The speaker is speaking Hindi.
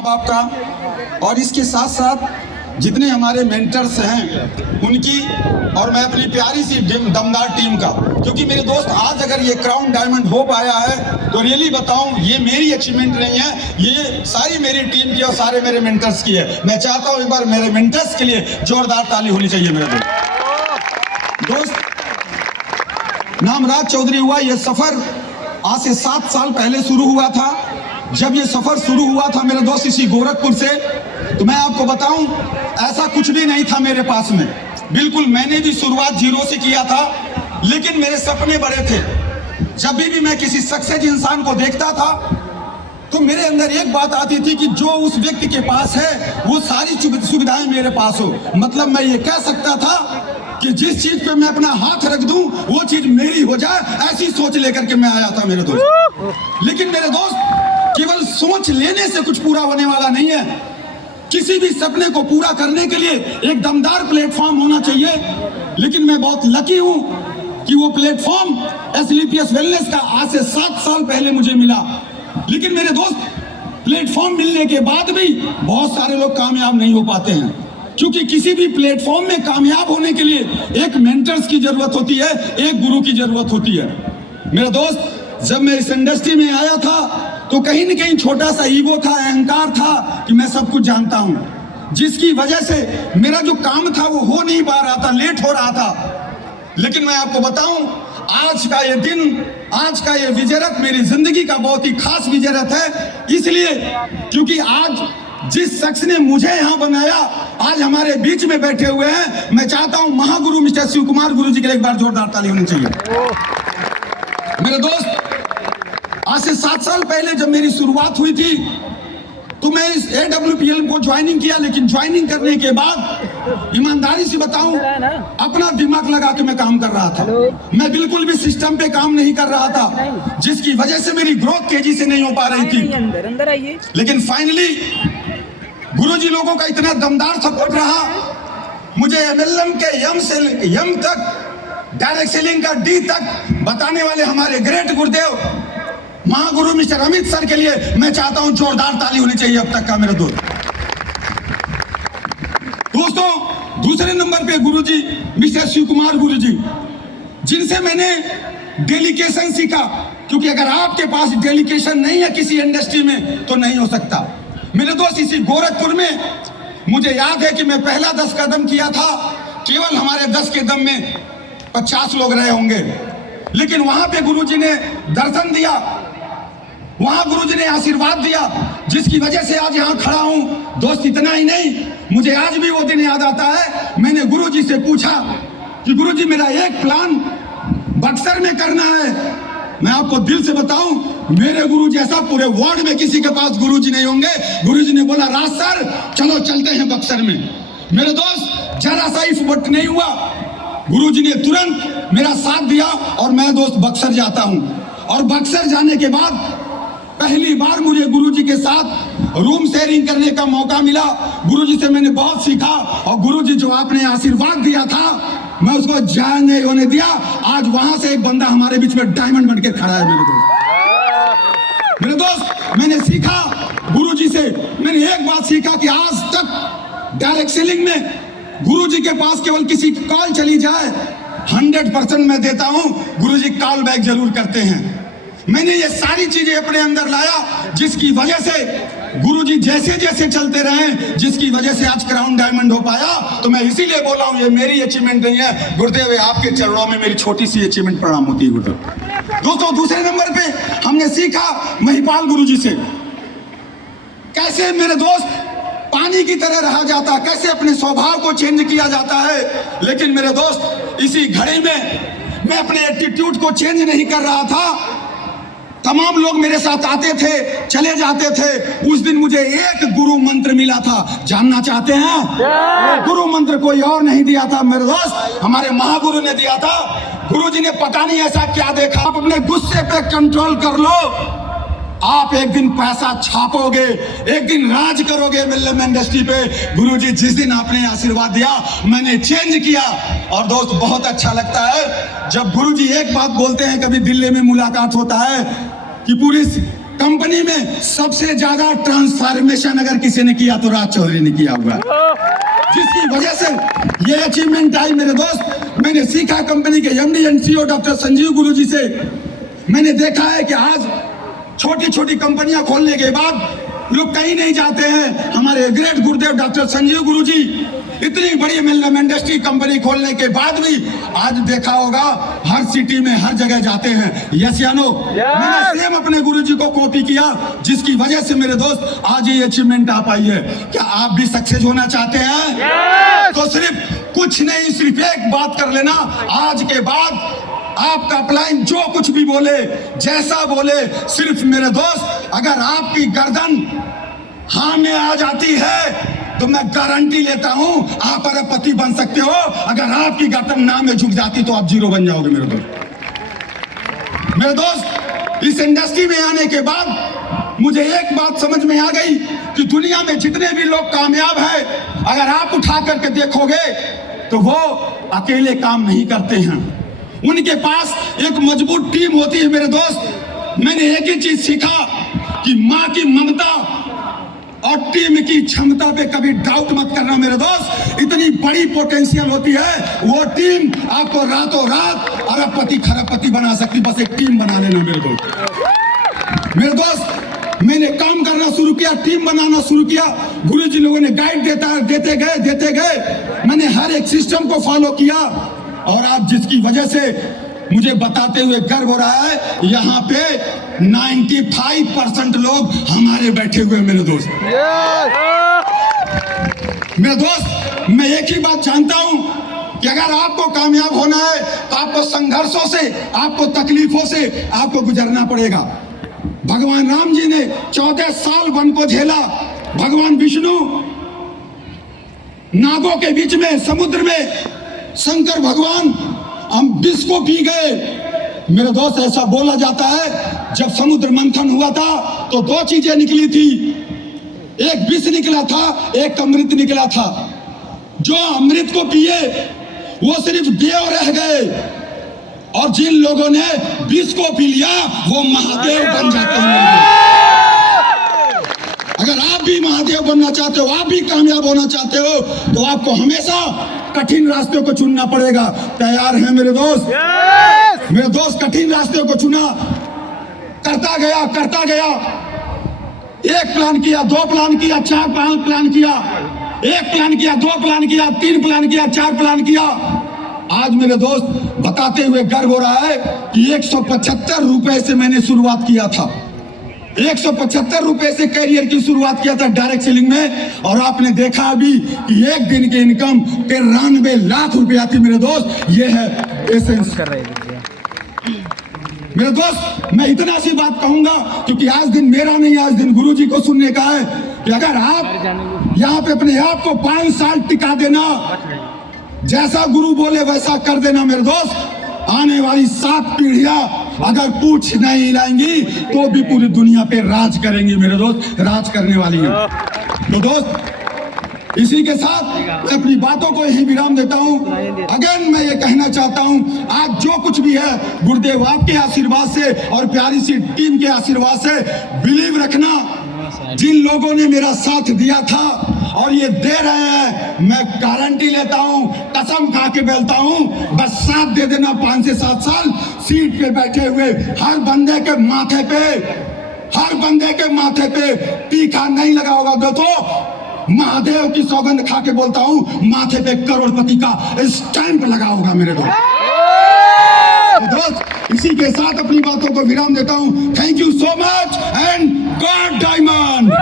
बाप का और इसके साथ साथ जितने हमारे मेंटर्स हैं उनकी और मैं अपनी प्यारी सी दमदार टीम का, क्योंकि मेरे दोस्त आज अगर ये क्राउन डायमंड हो पाया है तो रियली बताऊं ये मेरी अचीवमेंट नहीं है, ये सारी मेरी टीम की और सारे मेरे मेंटर्स की है। मैं चाहता हूं एक बार मेरे मेंटर्स के लिए जोरदार ताली होनी चाहिए। मेरे दोस्त नाम राज चौधरी हुआ। ये सफर आज से 7 साल पहले शुरू हुआ था। जब ये सफर शुरू हुआ था मेरे दोस्त इसी गोरखपुर से, तो मैं आपको बताऊं ऐसा कुछ भी नहीं था मेरे पास में। बिल्कुल मैंने भी शुरुआत जीरो से किया था, लेकिन मेरे सपने बड़े थे। जब भी मैं किसी सक्सेस इंसान को देखता था तो मेरे अंदर एक बात आती थी कि जो उस व्यक्ति के पास है वो सारी सुविधाएं मेरे पास हो। मतलब मैं ये कह सकता था कि जिस चीज पे मैं अपना हाथ रख दूं वो चीज मेरी हो जाए, ऐसी सोच लेकर के मैं आया था मेरे दोस्त। लेकिन मेरे दोस्त केवल सोच लेने से कुछ पूरा होने वाला नहीं है। किसी भी सपने को पूरा करने के लिए एक दमदार प्लेटफॉर्म होना चाहिए। लेकिन मैं बहुत लकी हूं कि वो प्लेटफॉर्म एसलीपीएस वेलनेस का आज से 7 साल पहले मुझे मिला। लेकिन मेरे दोस्त प्लेटफॉर्म मिलने के बाद भी बहुत सारे लोग कामयाब नहीं हो पाते हैं, क्योंकि किसी भी प्लेटफॉर्म में कामयाब होने के लिए एक मेंटर्स की जरूरत होती है, एक गुरु की जरूरत होती है। मेरे दोस्त जब मैं इस इंडस्ट्री में आया था तो कहीं न कहीं छोटा सा ईगो था, अहंकार था कि मैं सब कुछ जानता हूं, जिसकी वजह से मेरा जो काम था वो हो नहीं पा रहा था, लेट हो रहा था। लेकिन मैं आपको बताऊं आज का ये दिन, आज का ये विजयरथ मेरी जिंदगी का बहुत ही खास विजयरथ है, इसलिए क्योंकि आज जिस शख्स ने मुझे यहाँ बनाया आज हमारे बीच में बैठे हुए हैं। मैं चाहता हूं महागुरु मिस्टर शिव कुमार गुरु जी के लिए एक बार जोरदार ताली होनी चाहिए। मेरे दोस्त आज से 7 साल पहले जब मेरी शुरुआत हुई थी तो मैं इस AWPL को ज्वाइनिंग किया, लेकिन ज्वाइनिंग करने के बाद ईमानदारी से बताऊं अपना दिमाग लगा के मैं काम कर रहा था। मैं बिल्कुल भी सिस्टम पे काम नहीं कर रहा था, जिसकी वजह से मेरी ग्रोथ तेजी से नहीं हो पा रही थी। लेकिन फाइनली गुरुजी लोगों का इतना दमदार सपोर्ट रहा, मुझे MLM के यम तक, डायरेक्ट सेलिंग का D तक बताने वाले हमारे ग्रेट गुरुदेव महागुरु मिस्टर अमित सर के लिए मैं चाहता हूं जोरदार ताली होनी चाहिए अब तक का मेरे दोस्तों। दूसरे नंबर पे गुरुजी मिस्टर शिव कुमार गुरुजी, जिनसे मैंने डेलीकेशन सीखा, क्योंकि अगर आपके पास डेलीकेशन नहीं है किसी इंडस्ट्री में तो नहीं हो सकता। मेरे दोस्त इसी गोरखपुर में मुझे याद है कि मैं पहला 10 कदम किया था, केवल हमारे 10 के दम में 50 लोग रहे होंगे, लेकिन वहां पे गुरुजी ने दर्शन दिया, वहां गुरुजी ने आशीर्वाद दिया, जिसकी वजह से आज यहाँ खड़ा हूं। दोस्त इतना ही नहीं, मुझे आज भी वो दिन याद आता है। मैंने गुरुजी से पूछा कि गुरुजी मेरा एक प्लान बक्सर में करना है। मैं आपको दिल से बताऊं मेरे गुरु जैसा पूरे वर्ल्ड में किसी के पास गुरुजी नहीं होंगे। गुरुजी ने बोला राज सर चलो चलते हैं बक्सर में। मेरे दोस्त जरा सा ही फुट नहीं हुआ, गुरुजी ने तुरंत मेरा साथ दिया और मैं दोस्त बक्सर जाता हूं। और बक्सर जाने के बाद पहली बार मुझे गुरुजी के साथ रूम शेयरिंग करने का मौका मिला। गुरुजी से मैंने बहुत सीखा और गुरुजी जो आपने आशीर्वाद दिया था मैं उसको जान नहीं होने दिया। आज वहां से एक बंदा हमारे बीच में डायमंड बन के खड़ा है। मेरे दोस्त मैंने सीखा गुरुजी से, मैंने एक बात सीखा कि आज तक डायरेक्ट सेलिंग में गुरुजी के पास केवल किसी की कॉल चली जाए 100% मैं देता हूं, गुरुजी कॉल बैक जरूर करते हैं। मैंने ये सारी चीजें अपने अंदर लाया, जिसकी वजह से गुरुजी जैसे जैसे चलते रहे, जिसकी वजह से आज क्राउन डायमंड हो पाया। तो मैं इसीलिए बोला हूं ये मेरी अचीवमेंट नहीं है गुरुदेव, आपके चरणों में मेरी छोटी सी अचीवमेंट प्रणाम होती है गुरुदेव। दोस्तों दूसरे नंबर पे हमने सीखा महिपाल गुरुजी से, कैसे मेरे दोस्त पानी की तरह रहा जाता, कैसे अपने स्वभाव को चेंज किया जाता है। लेकिन मेरे दोस्त इसी घड़ी में मैं अपने एटीट्यूड को चेंज नहीं कर रहा था। तमाम लोग मेरे साथ आते थे, चले जाते थे। उस दिन मुझे एक गुरु मंत्र मिला था, जानना चाहते हैं? गुरु मंत्र कोई और नहीं दिया था मेरे दोस्त, हमारे महागुरु ने दिया था। गुरुजी ने पता नहीं ऐसा क्या देखा, आप अपने गुस्से पे कंट्रोल कर लो, आप एक दिन पैसा छापोगे, एक दिन राज करोगे MLM इंडस्ट्री पे। गुरुजी जिस दिन आपने आशीर्वाद दिया मैंने चेंज किया। और दोस्त बहुत अच्छा लगता है जब गुरुजी एक बात बोलते हैं। कभी दिल्ली में मुलाकात होता है कि पूरी कंपनी में सबसे ज्यादा ट्रांसफॉर्मेशन अगर किसी ने किया तो राज चौधरी ने किया हुआ है, जिसकी वजह से ये अचीवमेंट आई मेरे दोस्त। मैंने सीखा कंपनी के MD and CEO doctor Sanjeev Guruji से। मैंने देखा है कि आज छोटी छोटी कंपनियां खोलने के बाद लोग कहीं नहीं जाते हैं। हमारे ग्रेट गुरुदेव डॉक्टर संजीव गुरुजी इतनी बड़ी मिल्लम इंडस्ट्री कंपनी खोलने के बाद भी आज देखा होगा हर सिटी में हर जगह जाते हैं। यस या नो? मैंने सेम अपने गुरुजी को कॉपी किया, जिसकी वजह से मेरे दोस्त आज ये अचीवमेंट आ पाई है। क्या आप भी सक्सेस होना चाहते हैं? तो सिर्फ कुछ नहीं, सिर्फ एक बात कर लेना, आज के बाद आपका अपलाइन जो कुछ भी बोले, जैसा बोले, सिर्फ मेरे दोस्त अगर आपकी गर्दन हाँ में आ जाती है तो मैं गारंटी लेता हूं आप अरबपति बन सकते हो। अगर आपकी गर्दन ना में झुक जाती तो आप जीरो बन जाओगे मेरे दोस्त। मेरे दोस्त, इस इंडस्ट्री में आने के बाद मुझे एक बात समझ में आ गई कि दुनिया में जितने भी लोग कामयाब हैं, अगर आप उठा करके देखोगे तो वो अकेले काम नहीं करते हैं, उनके पास एक मजबूत टीम होती है मेरे दोस्त। मैंने एक ही चीज सीखा कि माँ की ममता और टीम की क्षमता पे कभी डाउट मत करना मेरे दोस्त। इतनी बड़ी पोटेंशियल होती है, वो टीम आपको रातों रात अरबपति खरबपति बना सकती। बस एक टीम बना लेना मेरे दोस्त। मेरे दोस्त, मैंने काम करना शुरू किया, टीम बनाना शुरू किया। गुरुजी लोगों ने गाइड देते गए। मैंने हर एक सिस्टम को फॉलो किया और आज जिसकी वजह से मुझे बताते हुए गर्व हो रहा है, यहाँ पे 95% लोग हमारे बैठे हुए मेरे दोस्त। मेरे दोस्त, मैं एक ही बात जानता हूं कि अगर आपको कामयाब होना है तो आपको संघर्षों से, आपको तकलीफों से आपको गुजरना पड़ेगा। भगवान राम जी ने 14 साल वन को झेला। भगवान विष्णु नागों के बीच में समुद्र में, शंकर भगवान हम विष को पी गए। मेरे दोस्त, ऐसा बोला जाता है जब समुद्र मंथन हुआ था तो दो चीजें निकली थी, एक विष निकला था, एक अमृत निकला था। जो अमृत को पिए वो सिर्फ देव रह गए और जिन लोगों ने विष को पी लिया वो महादेव बन जाते हैं। अगर आप भी महादेव बनना चाहते हो, आप भी कामयाब होना चाहते हो, तो आपको हमेशा कठिन रास्ते को चुनना पड़ेगा। तैयार हैं मेरे दोस्त? मेरे दोस्त, कठिन रास्ते को चुना, करता गया। एक प्लान किया, दो प्लान किया, चार प्लान किया, एक प्लान किया, दो प्लान किया, तीन प्लान किया, चार प्लान किया। आज मेरे दोस्त बताते हुए गर्व हो रहा है कि 175 रुपए से मैंने शुरुआत किया था। 175 रुपए से करियर की शुरुआत किया था डायरेक्ट सेलिंग में, और आपने देखा अभी कि एक दिन की इनकम 93 लाख रुपया थी मेरे दोस्त। ये है एसेंस। मेरे दोस्त, मैं इतना सी बात कहूंगा क्योंकि आज दिन मेरा नहीं, आज दिन गुरुजी को सुनने का है कि अगर आप यहाँ पे अपने आप को 5 साल टिका देना, जैसा गुरु बोले वैसा कर देना मेरे दोस्त, आने वाली 7 पीढ़ियां अगर पूछ नहीं हिलाएंगी तो भी पूरी दुनिया पे राज करेंगी मेरे दोस्त, राज करने वाली है। तो दोस्त, इसी के साथ मैं अपनी बातों को यही विराम देता हूं। अगेन मैं ये कहना चाहता हूं, आज जो कुछ भी है गुरुदेव आपके आशीर्वाद से और प्यारी सी टीम के आशीर्वाद से, बिलीव रखना, जिन लोगों ने मेरा साथ दिया था और ये दे रहे हैं, मैं गारंटी लेता हूं, कसम खा के बोलता हूं, बस साथ दे देना। 5 से 7 साल सीट पे बैठे हुए हर बंदे के माथे पे टीका नहीं लगा होगा। दोस्तों, महादेव की सौगंध खा के बोलता हूं, माथे पे करोड़पति का स्टैंप लगा होगा मेरे दोस्त। इसी के साथ अपनी बातों को विराम देता हूं। Thank you so much and God diamond.